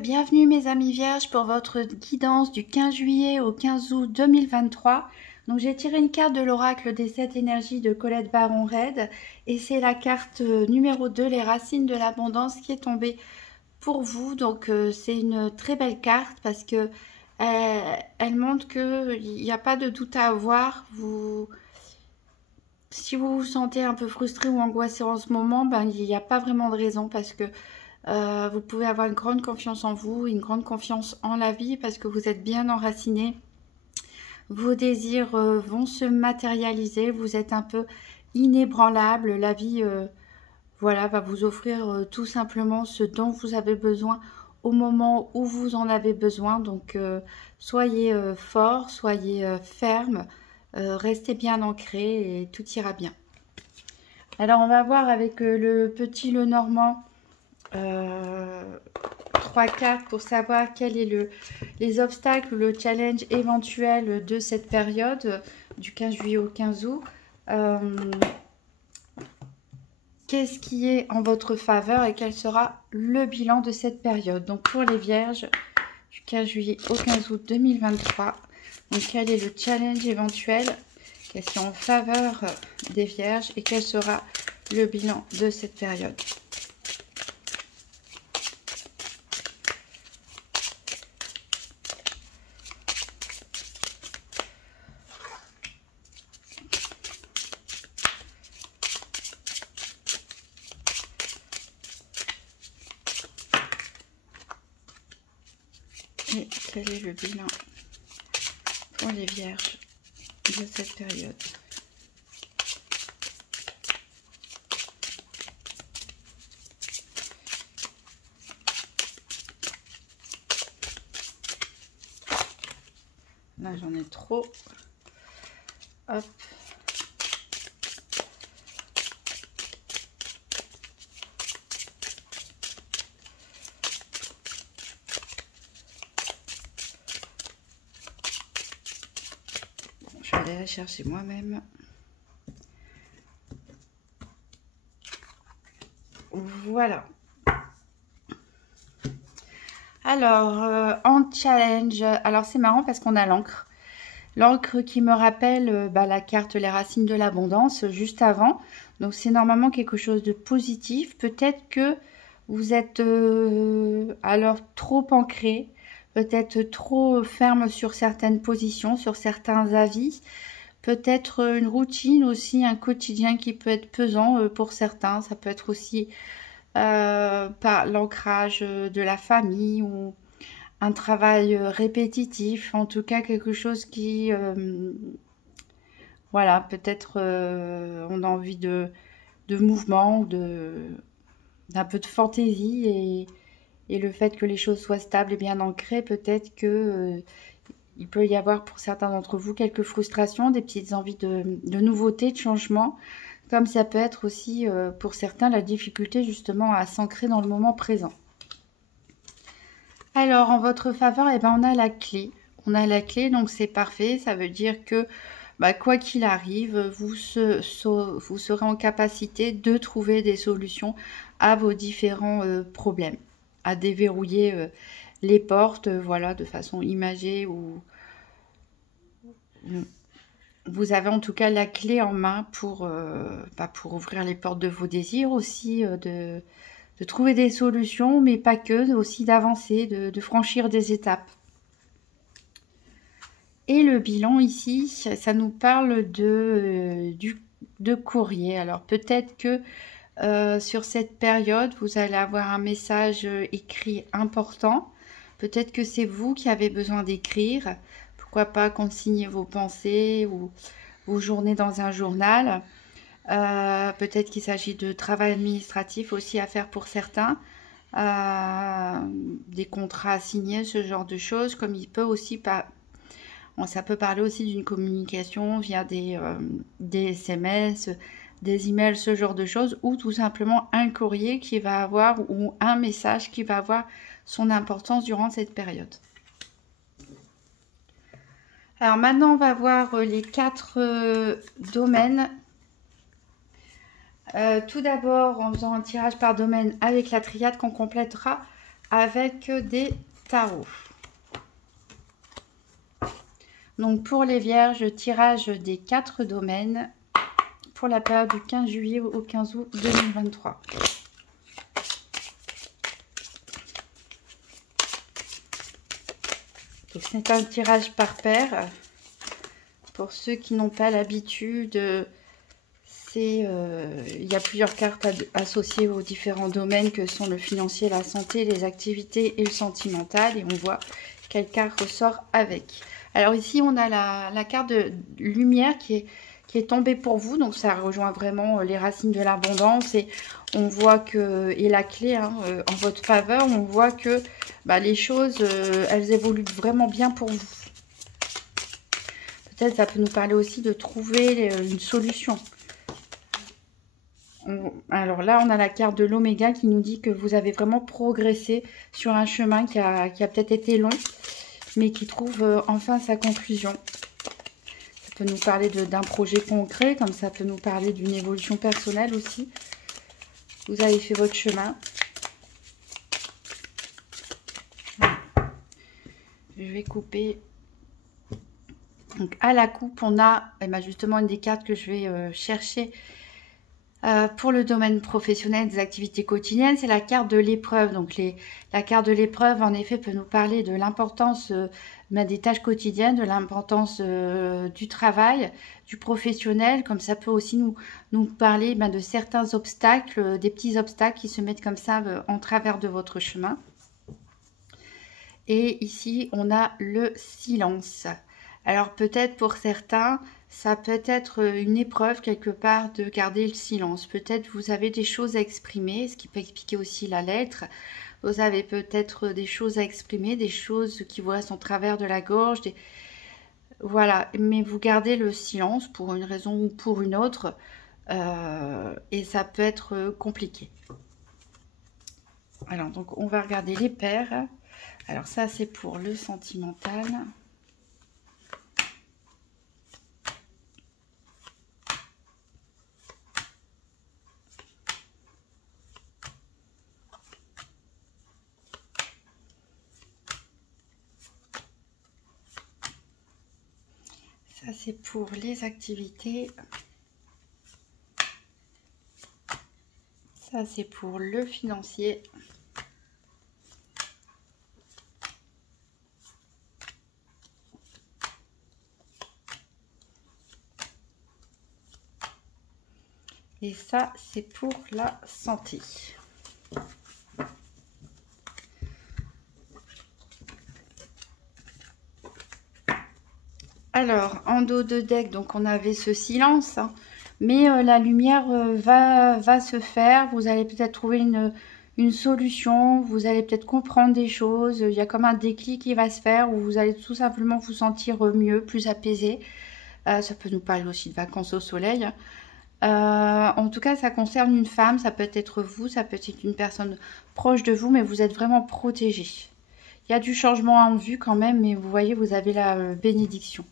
bienvenue mes amis vierges pour votre guidance du 15 juillet au 15 août 2023. Donc j'ai tiré une carte de l'oracle des 7 énergies de Colette Baron-Reid et c'est la carte numéro 2, les racines de l'abondance, qui est tombée pour vous. Donc c'est une très belle carte parce que elle montre qu'il n'y a pas de doute à avoir. Si vous vous sentez un peu frustré ou angoissé en ce moment, il n'y a pas vraiment de raison parce que vous pouvez avoir une grande confiance en vous, une grande confiance en la vie parce que vous êtes bien enraciné. Vos désirs vont se matérialiser, vous êtes un peu inébranlable. La vie voilà, va vous offrir tout simplement ce dont vous avez besoin au moment où vous en avez besoin. Donc soyez fort, soyez ferme, restez bien ancré et tout ira bien. Alors on va voir avec le petit Lenormand 3 cartes pour savoir quel est les obstacles, le challenge éventuel de cette période du 15 juillet au 15 août. Qu'est-ce qui est en votre faveur et quel sera le bilan de cette période? Donc pour les vierges du 15 juillet au 15 août 2023, donc quel est le challenge éventuel? Qu'est-ce qui est en faveur des vierges et quel sera le bilan de cette période? Et quel est le bilan pour les vierges de cette période? Là, j'en ai trop. Hop. Je vais aller la chercher moi-même. Voilà. Alors, en challenge, alors c'est marrant parce qu'on a l'encre. L'encre qui me rappelle la carte Les Racines de l'Abondance juste avant. Donc c'est normalement quelque chose de positif. Peut-être que vous êtes alors trop ancré, peut-être trop ferme sur certaines positions, sur certains avis. Peut-être une routine aussi, un quotidien qui peut être pesant pour certains. Ça peut être aussi par l'ancrage de la famille ou un travail répétitif, en tout cas quelque chose qui, voilà, peut-être on a envie de mouvement, d'un peu de fantaisie et le fait que les choses soient stables et bien ancrées, peut-être que il peut y avoir pour certains d'entre vous quelques frustrations, des petites envies de nouveautés, de changement, comme ça peut être aussi pour certains la difficulté justement à s'ancrer dans le moment présent. Alors, en votre faveur, on a la clé. On a la clé, donc c'est parfait. Ça veut dire que, quoi qu'il arrive, vous serez en capacité de trouver des solutions à vos différents problèmes, à déverrouiller les portes, voilà, de façon imagée ou vous avez en tout cas la clé en main pour ouvrir les portes de vos désirs aussi, de trouver des solutions, mais pas que, aussi d'avancer, de franchir des étapes. Et le bilan ici, ça nous parle de courrier. Alors peut-être que sur cette période, vous allez avoir un message écrit important. Peut-être que c'est vous qui avez besoin d'écrire. Pourquoi pas consigner vos pensées ou vos journées dans un journal. Peut-être qu'il s'agit de travail administratif aussi à faire pour certains, des contrats à signer, ce genre de choses, comme il peut aussi ça peut parler aussi d'une communication via des SMS, des emails, ce genre de choses, ou tout simplement un courrier qui va avoir, ou un message qui va avoir son importance durant cette période. Alors maintenant, on va voir les 4 domaines. Tout d'abord, en faisant un tirage par domaine avec la triade qu'on complétera avec des tarots. Donc pour les vierges, tirage des 4 domaines pour la période du 15 juillet au 15 août 2023. Donc c'est un tirage par paire. Pour ceux qui n'ont pas l'habitude, il y a plusieurs cartes associées aux différents domaines que sont le financier, la santé, les activités et le sentimental. Et on voit quelle carte ressort avec. Alors ici, on a la carte de lumière qui est tombée pour vous. Donc ça rejoint vraiment les racines de l'abondance. Et on voit que, et la clé en votre faveur, on voit que les choses, elles évoluent vraiment bien pour vous. Peut-être ça peut nous parler aussi de trouver une solution. Alors là, on a la carte de l'oméga qui nous dit que vous avez vraiment progressé sur un chemin qui a peut-être été long, mais qui trouve enfin sa conclusion. Ça peut nous parler d'un projet concret, comme ça peut nous parler d'une évolution personnelle aussi. Vous avez fait votre chemin. Je vais couper. Donc à la coupe, on a justement une des cartes que je vais chercher pour le domaine professionnel des activités quotidiennes. C'est la carte de l'épreuve. Donc la carte de l'épreuve, en effet, peut nous parler de l'importance des tâches quotidiennes, de l'importance du travail, du professionnel. Comme ça peut aussi nous parler de certains obstacles, des petits obstacles qui se mettent comme ça en travers de votre chemin. Et ici, on a le silence. Alors peut-être pour certains, ça peut être une épreuve quelque part de garder le silence. Peut-être vous avez des choses à exprimer, ce qui peut expliquer aussi la lettre. Vous avez peut-être des choses à exprimer, des choses qui vous restent en travers de la gorge. Voilà, mais vous gardez le silence pour une raison ou pour une autre. Et ça peut être compliqué. Alors donc on va regarder les paires. Alors ça c'est pour le sentimental. Ça c'est pour les activités. Ça c'est pour le financier. Et ça, c'est pour la santé. Alors, en dos de deck, donc on avait ce silence, mais la lumière va se faire. Vous allez peut-être trouver une solution, vous allez peut-être comprendre des choses. Il y a comme un déclic qui va se faire où vous allez tout simplement vous sentir mieux, plus apaisé. Ça peut nous parler aussi de vacances au soleil. En tout cas, ça concerne une femme, ça peut être vous, ça peut être une personne proche de vous, mais vous êtes vraiment protégé. Il y a du changement en vue quand même, mais vous voyez, vous avez la bénédiction.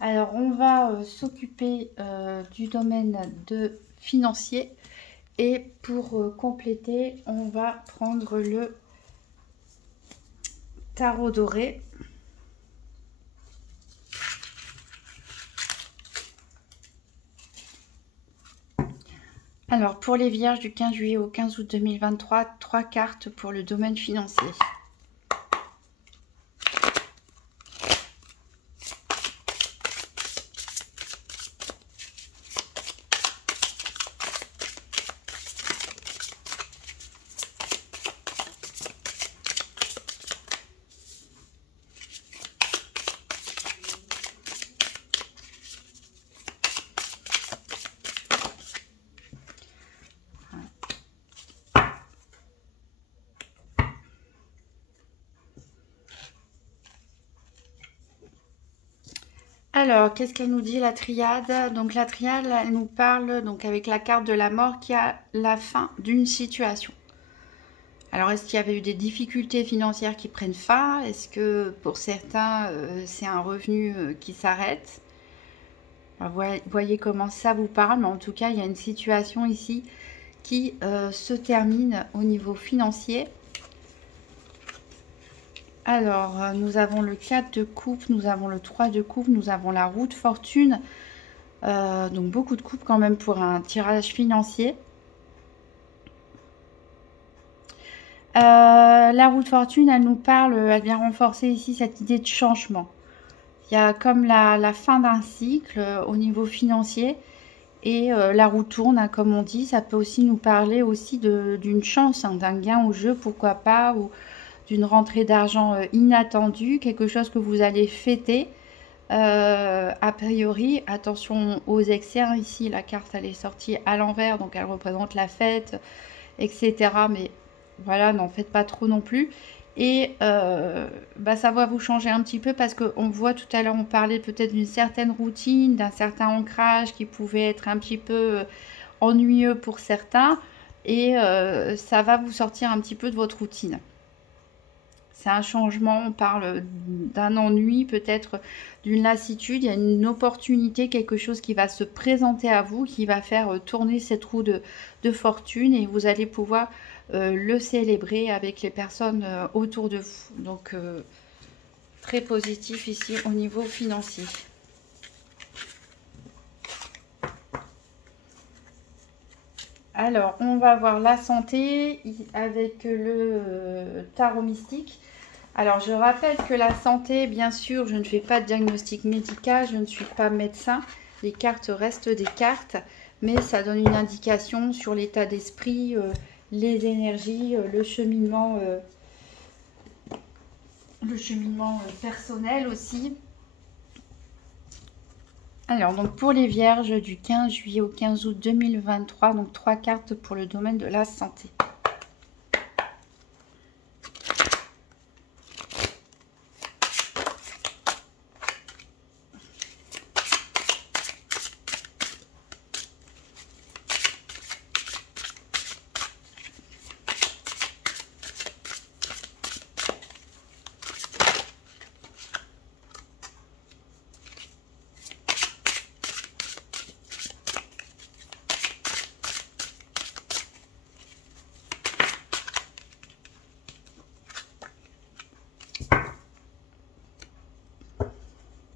Alors, on va s'occuper du domaine de financier. Et pour compléter, on va prendre le tarot doré. Alors, pour les vierges du 15 juillet au 15 août 2023, 3 cartes pour le domaine financier. Alors, qu'est-ce qu'elle nous dit la triade? Donc la triade, elle nous parle donc avec la carte de la mort qui a la fin d'une situation. Alors, est-ce qu'il y avait eu des difficultés financières qui prennent fin? Est-ce que pour certains, c'est un revenu qui s'arrête? Vous voyez comment ça vous parle, mais en tout cas, il y a une situation ici qui se termine au niveau financier. Alors, nous avons le 4 de coupe, nous avons le 3 de coupe, nous avons la roue de fortune. Donc, beaucoup de coupes quand même pour un tirage financier. La roue de fortune, elle nous parle, elle vient renforcer ici cette idée de changement. Il y a comme la fin d'un cycle au niveau financier. Et la roue tourne, hein, comme on dit. Ça peut aussi nous parler aussi d'une chance, hein, d'un gain au jeu, pourquoi pas, ou d'une rentrée d'argent inattendue, quelque chose que vous allez fêter. A priori, attention aux excès, hein. Ici, la carte, elle est sortie à l'envers, donc elle représente la fête, etc. Mais voilà, n'en faites pas trop non plus. Et ça va vous changer un petit peu parce qu'on voit tout à l'heure, on parlait peut-être d'une certaine routine, d'un certain ancrage qui pouvait être un petit peu ennuyeux pour certains. Et ça va vous sortir un petit peu de votre routine. C'est un changement, on parle d'un ennui, peut-être d'une lassitude. Il y a une opportunité, quelque chose qui va se présenter à vous, qui va faire tourner cette roue de fortune et vous allez pouvoir le célébrer avec les personnes autour de vous. Donc, très positif ici au niveau financier. Alors, on va voir la santé avec le tarot mystique. Alors, je rappelle que la santé, bien sûr, je ne fais pas de diagnostic médical, je ne suis pas médecin. Les cartes restent des cartes, mais ça donne une indication sur l'état d'esprit, les énergies, le cheminement personnel aussi. Alors, donc pour les vierges du 15 juillet au 15 août 2023, donc 3 cartes pour le domaine de la santé.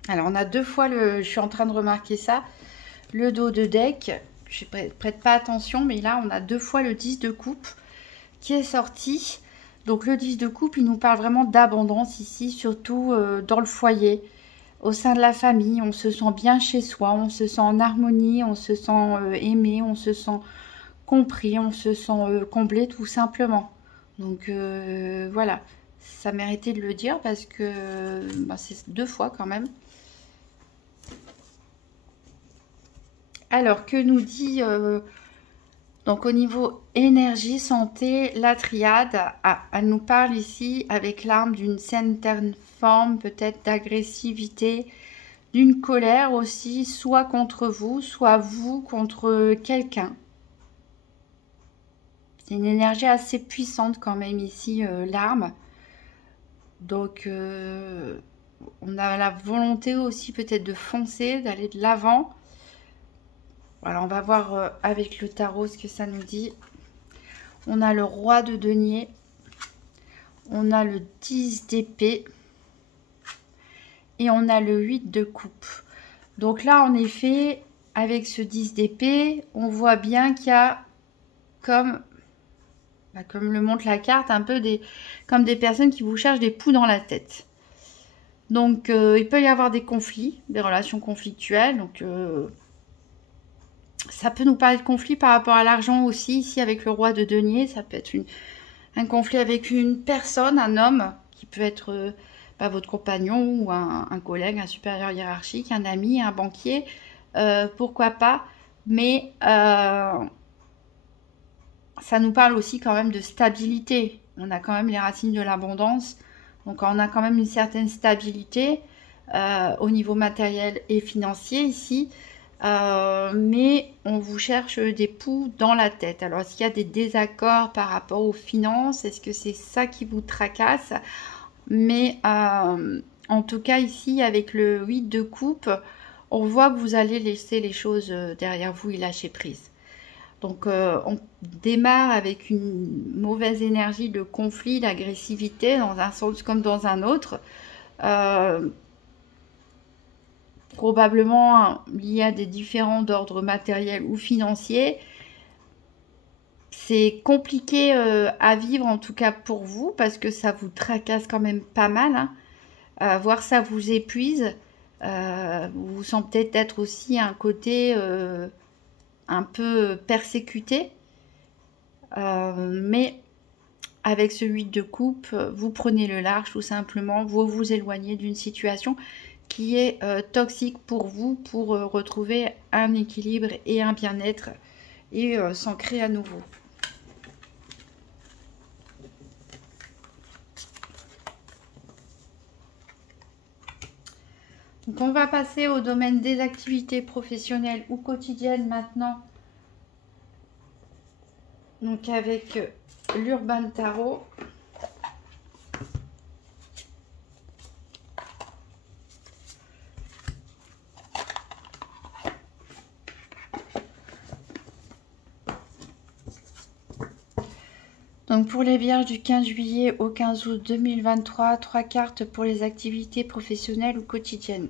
Alors, on a deux fois je suis en train de remarquer ça, le dos de deck. Je ne prête pas attention, mais là, on a deux fois le 10 de coupe qui est sorti. Donc, le 10 de coupe, il nous parle vraiment d'abondance ici, surtout dans le foyer, au sein de la famille. On se sent bien chez soi, on se sent en harmonie, on se sent aimé, on se sent compris, on se sent comblé tout simplement. Donc, voilà, ça méritait de le dire parce que c'est deux fois quand même. Alors, que nous dit donc au niveau énergie, santé, la triade, elle nous parle ici avec l'arme d'une certaine forme peut-être d'agressivité, d'une colère aussi, soit contre vous, soit vous contre quelqu'un. C'est une énergie assez puissante quand même ici, l'arme. Donc, on a la volonté aussi peut-être de foncer, d'aller de l'avant. Alors, on va voir avec le tarot ce que ça nous dit. On a le roi de denier. On a le 10 d'épée. Et on a le 8 de coupe. Donc là, en effet, avec ce 10 d'épée, on voit bien qu'il y a comme le montre la carte, un peu comme des personnes qui vous cherchent des poux dans la tête. Donc, il peut y avoir des conflits, des relations conflictuelles. Donc, ça peut nous parler de conflit par rapport à l'argent aussi, ici avec le roi de denier. Ça peut être un conflit avec une personne, un homme, qui peut être votre compagnon ou un collègue, un supérieur hiérarchique, un ami, un banquier, pourquoi pas. Mais ça nous parle aussi quand même de stabilité. On a quand même les racines de l'abondance. Donc on a quand même une certaine stabilité au niveau matériel et financier ici. Mais on vous cherche des poux dans la tête. Alors, est-ce qu'il y a des désaccords par rapport aux finances? Est-ce que c'est ça qui vous tracasse? Mais en tout cas, ici, avec le 8 de coupe, on voit que vous allez laisser les choses derrière vous et lâcher prise. Donc on démarre avec une mauvaise énergie, le conflit, l'agressivité, dans un sens comme dans un autre. Probablement lié à des différends d'ordre matériel ou financier. C'est compliqué à vivre, en tout cas pour vous, parce que ça vous tracasse quand même pas mal. Hein. Voir ça vous épuise. Vous sentez peut-être aussi un côté un peu persécuté. Mais avec ce 8 de coupe, vous prenez le large tout simplement. Vous vous éloignez d'une situation qui est toxique pour vous, pour retrouver un équilibre et un bien-être et s'ancrer à nouveau. Donc on va passer au domaine des activités professionnelles ou quotidiennes maintenant. Donc avec l'Urban Tarot. Donc pour les vierges du 15 juillet au 15 août 2023, 3 cartes pour les activités professionnelles ou quotidiennes.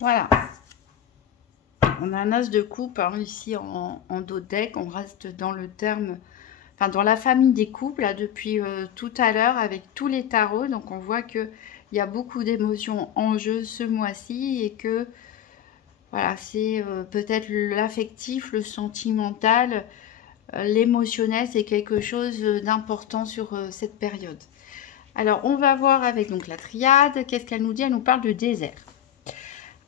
Voilà. On a un as de coupe hein, ici en dos de deck. On reste dans le terme, enfin dans la famille des couples là, depuis tout à l'heure avec tous les tarots. Donc on voit qu'il y a beaucoup d'émotions en jeu ce mois-ci et que voilà, c'est peut-être l'affectif, le sentimental, l'émotionnel, c'est quelque chose d'important sur cette période. Alors on va voir avec donc la triade, qu'est-ce qu'elle nous dit? Elle nous parle de désert.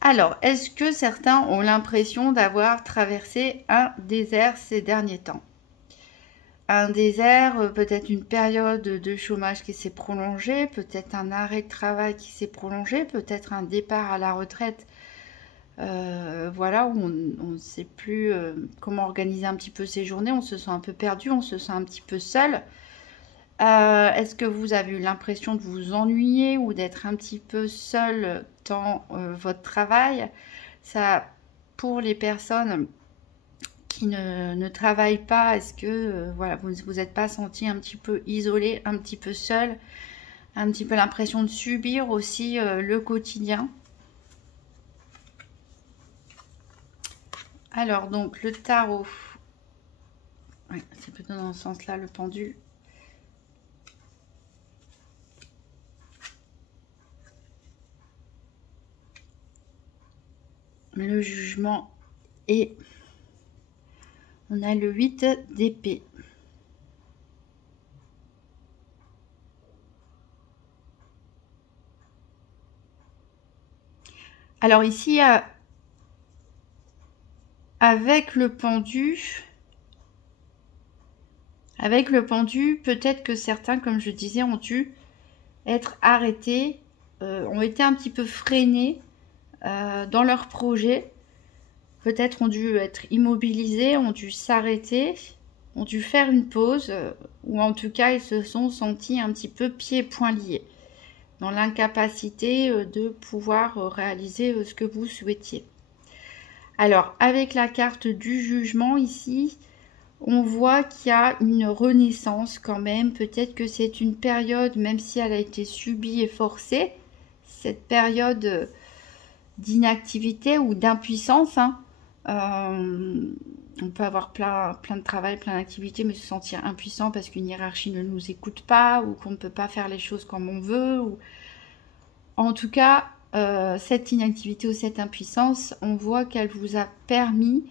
Alors, est-ce que certains ont l'impression d'avoir traversé un désert ces derniers temps? Un désert, peut-être une période de chômage qui s'est prolongée, peut-être un arrêt de travail qui s'est prolongé, peut-être un départ à la retraite, voilà, où on ne sait plus comment organiser un petit peu ses journées, on se sent un peu perdu, on se sent un petit peu seul. Est-ce que vous avez eu l'impression de vous ennuyer ou d'être un petit peu seul dans votre travail? Ça, pour les personnes qui ne travaillent pas, est-ce que voilà, vous ne vous êtes pas senti un petit peu isolé, un petit peu seul, un petit peu l'impression de subir aussi le quotidien? Alors, donc, le tarot. Oui, c'est plutôt dans ce sens-là, le pendu. Le jugement et on a le 8 d'épée. Alors ici, avec le pendu, peut-être que certains, comme je disais, ont dû être arrêtés, ont été un petit peu freinés dans leur projet, peut-être ont dû être immobilisés, ont dû s'arrêter, ont dû faire une pause, ou en tout cas ils se sont sentis un petit peu pieds et poings liés, dans l'incapacité de pouvoir réaliser ce que vous souhaitiez. Alors avec la carte du jugement ici, on voit qu'il y a une renaissance quand même, peut-être que c'est une période, même si elle a été subie et forcée, cette période d'inactivité ou d'impuissance, hein, On peut avoir plein de travail, plein d'activités, mais se sentir impuissant parce qu'une hiérarchie ne nous écoute pas ou qu'on ne peut pas faire les choses comme on veut. Ou... En tout cas, cette inactivité ou cette impuissance, on voit qu'elle vous a permis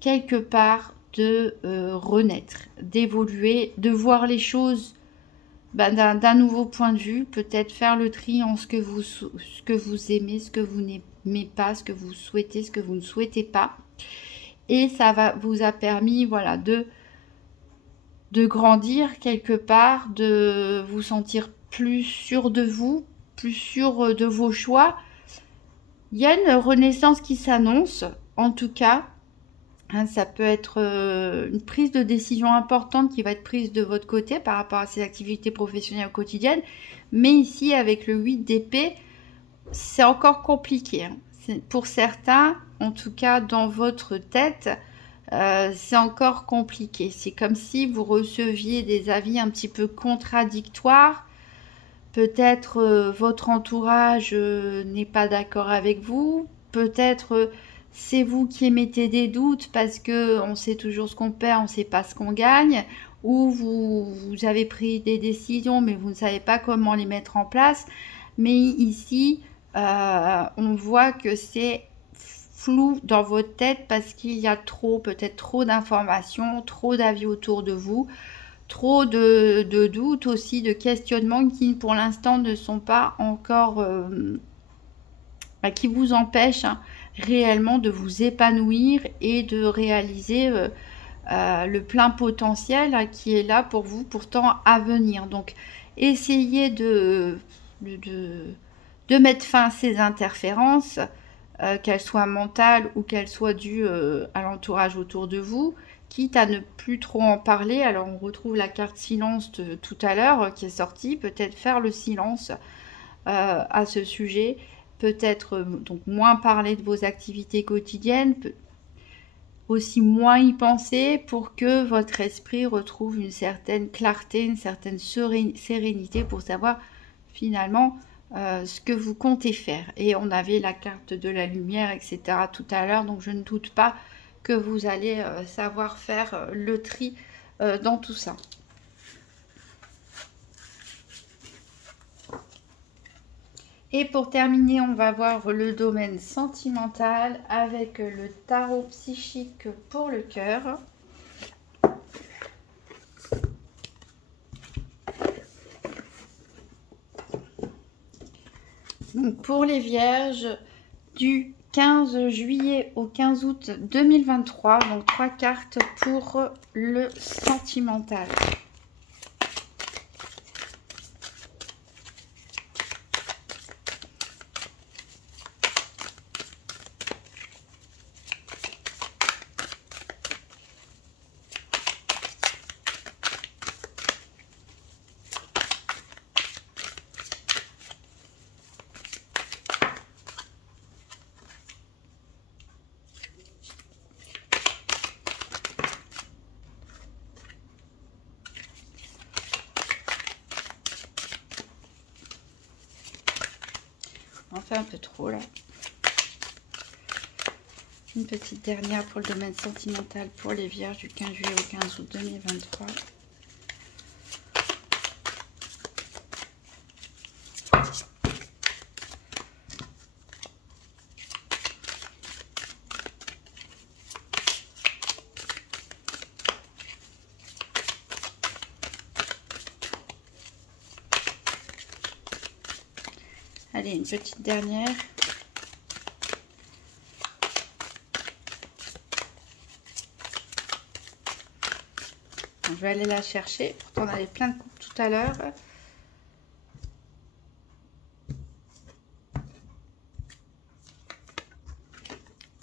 quelque part de renaître, d'évoluer, de voir les choses d'un nouveau point de vue, peut-être faire le tri en ce que vous aimez, ce que vous n'aimez pas, ce que vous souhaitez, ce que vous ne souhaitez pas. Et ça vous a permis, voilà, de grandir quelque part, de vous sentir plus sûr de vous, plus sûr de vos choix. Il y a une renaissance qui s'annonce, en tout cas. Hein, ça peut être une prise de décision importante qui va être prise de votre côté par rapport à ces activités professionnelles quotidiennes. Mais ici, avec le 8 d'épée, c'est encore compliqué. Hein. Pour certains, en tout cas dans votre tête, c'est encore compliqué. C'est comme si vous receviez des avis un petit peu contradictoires. Peut-être votre entourage n'est pas d'accord avec vous. Peut-être c'est vous qui émettez des doutes parce que on sait toujours ce qu'on perd, on ne sait pas ce qu'on gagne. Ou vous avez pris des décisions mais vous ne savez pas comment les mettre en place. Mais ici, on voit que c'est flou dans votre tête parce qu'il y a peut-être trop d'informations, trop d'avis autour de vous, trop de doutes aussi, de questionnements qui pour l'instant ne sont pas encore, qui vous empêchent réellement de vous épanouir et de réaliser le plein potentiel qui est là pour vous pourtant à venir. Donc essayez de mettre fin à ces interférences, qu'elles soient mentales ou qu'elles soient dues à l'entourage autour de vous, quitte à ne plus trop en parler. Alors on retrouve la carte silence de tout à l'heure qui est sortie, peut-être faire le silence à ce sujet, peut-être donc moins parler de vos activités quotidiennes, aussi moins y penser pour que votre esprit retrouve une certaine clarté, une certaine sérénité pour savoir finalement ce que vous comptez faire. Et on avait la carte de la lumière, etc. tout à l'heure, donc je ne doute pas que vous allez savoir faire le tri dans tout ça. Et pour terminer, on va voir le domaine sentimental avec le tarot psychique pour le cœur. Donc pour les vierges, du 15 juillet au 15 août 2023, donc 3 cartes pour le sentimental. On fait un peu trop là. Une petite dernière pour le domaine sentimental pour les vierges du 15 juillet au 15 août 2023. Allez, une petite dernière. Je vais aller la chercher. Pourtant, on avait plein de coupes tout à l'heure.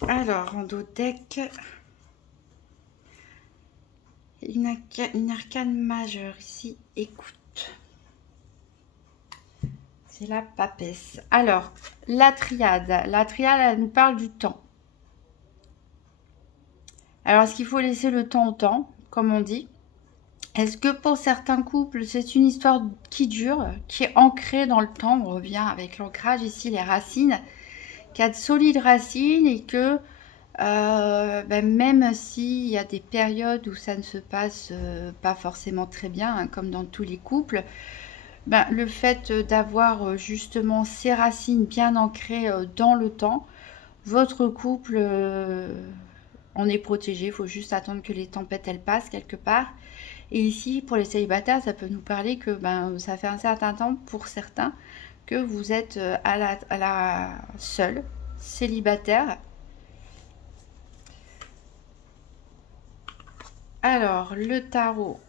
Alors, en dos deck, une arcane majeure ici. Écoute. C'est la papesse. Alors, la triade. La triade, elle nous parle du temps. Alors, est-ce qu'il faut laisser le temps au temps, comme on dit? Est-ce que pour certains couples, c'est une histoire qui dure, qui est ancrée dans le temps? On revient avec l'ancrage ici, les racines, qui a de solides racines et que Même s'il y a des périodes où ça ne se passe pas forcément très bien, hein, comme dans tous les couples, le fait d'avoir justement ces racines bien ancrées dans le temps, votre couple en est protégé. Il faut juste attendre que les tempêtes elles passent quelque part. Et ici, pour les célibataires, ça peut nous parler que ça fait un certain temps pour certains que vous êtes à la seule, célibataire. Alors, le tarot.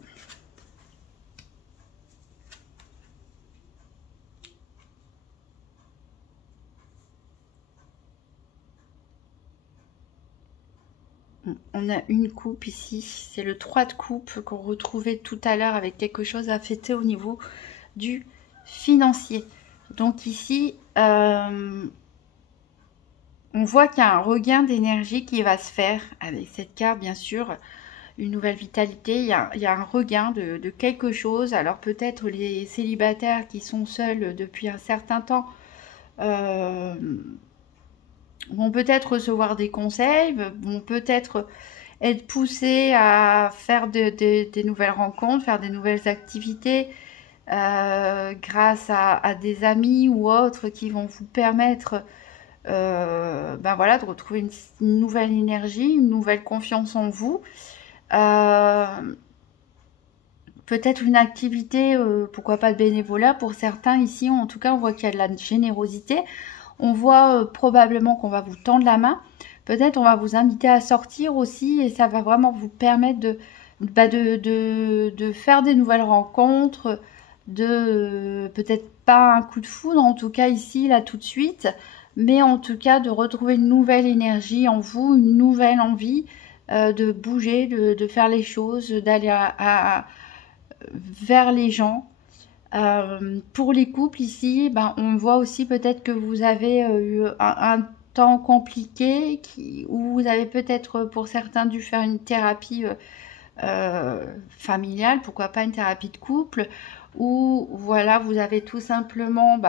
On a une coupe ici, c'est le 3 de coupe qu'on retrouvait tout à l'heure avec quelque chose à fêter au niveau du financier. Donc ici, on voit qu'il y a un regain d'énergie qui va se faire avec cette carte, bien sûr, une nouvelle vitalité. Il y a un regain de quelque chose. Alors peut-être les célibataires qui sont seuls depuis un certain temps vont peut-être recevoir des conseils, vont peut-être être poussés à faire des nouvelles rencontres, faire des nouvelles activités grâce à des amis ou autres qui vont vous permettre voilà, de retrouver une nouvelle énergie, une nouvelle confiance en vous. Peut-être une activité, pourquoi pas de bénévolat pour certains ici. En tout cas, on voit qu'il y a de la générosité. On voit probablement qu'on va vous tendre la main. Peut-être on va vous inviter à sortir aussi et ça va vraiment vous permettre de faire des nouvelles rencontres, peut-être pas un coup de foudre en tout cas ici, là tout de suite, mais en tout cas de retrouver une nouvelle énergie en vous, une nouvelle envie de bouger, de faire les choses, d'aller vers les gens. Pour les couples ici, on voit aussi peut-être que vous avez eu un temps compliqué où vous avez peut-être pour certains dû faire une thérapie familiale, pourquoi pas une thérapie de couple, où voilà, vous avez tout simplement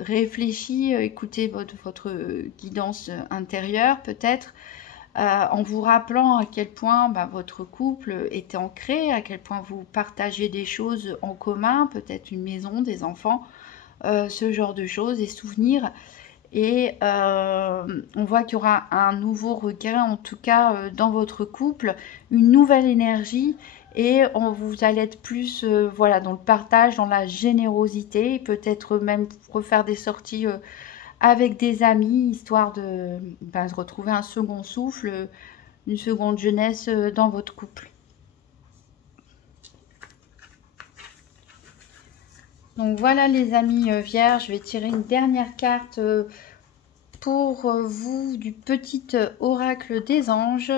réfléchi, écouté votre guidance intérieure peut-être, en vous rappelant à quel point votre couple était ancré, à quel point vous partagez des choses en commun, peut-être une maison, des enfants, ce genre de choses, des souvenirs. Et on voit qu'il y aura un nouveau regain, en tout cas dans votre couple, une nouvelle énergie. Et vous allez être plus voilà, dans le partage, dans la générosité, peut-être même refaire des sorties avec des amis, histoire de retrouver un second souffle, une seconde jeunesse dans votre couple. Donc voilà les amis vierges, je vais tirer une dernière carte pour vous du petit oracle des anges.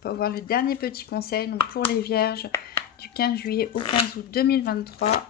Pour voir le dernier petit conseil donc pour les vierges du 15 juillet au 15 août 2023.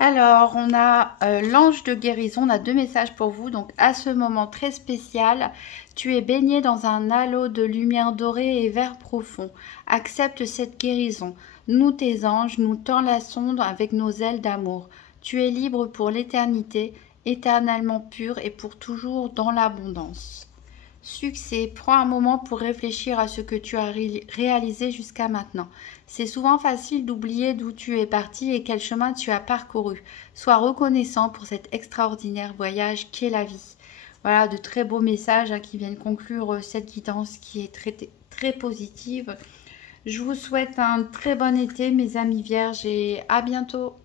Alors, on a l'ange de guérison, on a 2 messages pour vous. Donc, à ce moment très spécial, tu es baigné dans un halo de lumière dorée et vert profond. Accepte cette guérison. Nous, tes anges, nous t'enlaçons avec nos ailes d'amour. Tu es libre pour l'éternité, éternellement pur et pour toujours dans l'abondance. Succès, prends un moment pour réfléchir à ce que tu as réalisé jusqu'à maintenant. C'est souvent facile d'oublier d'où tu es parti et quel chemin tu as parcouru. Sois reconnaissant pour cet extraordinaire voyage qu'est la vie. Voilà, de très beaux messages qui viennent conclure cette guidance qui est très, très positive. Je vous souhaite un très bon été, mes amis vierges, et à bientôt.